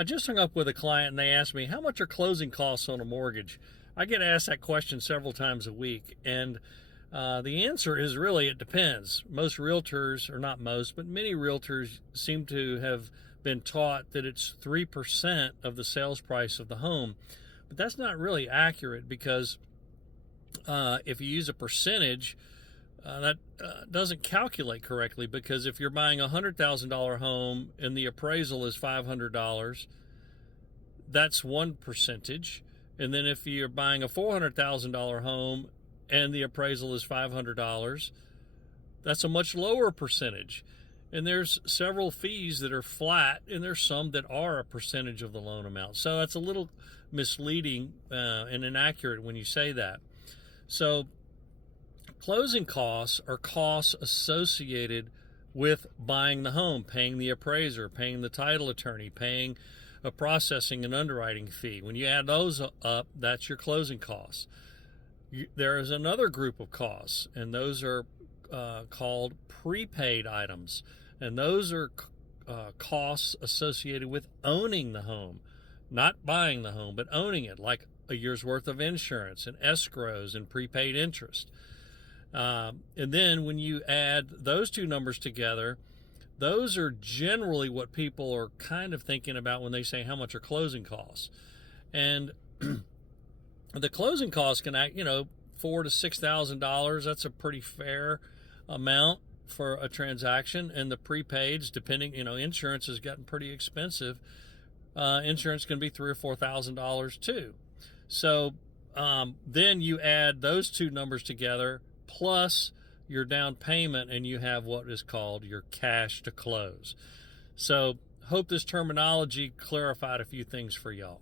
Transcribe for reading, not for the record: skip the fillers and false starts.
I just hung up with a client and they asked me, how much are closing costs on a mortgage? I get asked that question several times a week. And the answer is really, it depends. Most realtors, or not most, but many realtors seem to have been taught that it's 3% of the sales price of the home. But that's not really accurate because if you use a percentage, that doesn't calculate correctly, because if you're buying a $100,000 home and the appraisal is $500, that's one percentage. And then if you're buying a $400,000 home and the appraisal is $500, that's a much lower percentage. And there's several fees that are flat, and there's some that are a percentage of the loan amount. So that's a little misleading and inaccurate when you say that. So closing costs are costs associated with buying the home, paying the appraiser, paying the title attorney, paying a processing and underwriting fee. When you add those up, that's your closing costs. There is another group of costs, and those are called prepaid items. And those are costs associated with owning the home, not buying the home, but owning it, like a year's worth of insurance and escrows and prepaid interest. And then when you add those two numbers together, those are generally what people are kind of thinking about when they say how much are closing costs. And the closing costs can act, $4,000 to $6,000. That's a pretty fair amount for a transaction. And the prepaids, depending, insurance has gotten pretty expensive. Insurance can be $3,000 or $4,000 too. So then you add those two numbers together plus your down payment, and you have what is called your cash to close. So hope this terminology clarified a few things for y'all.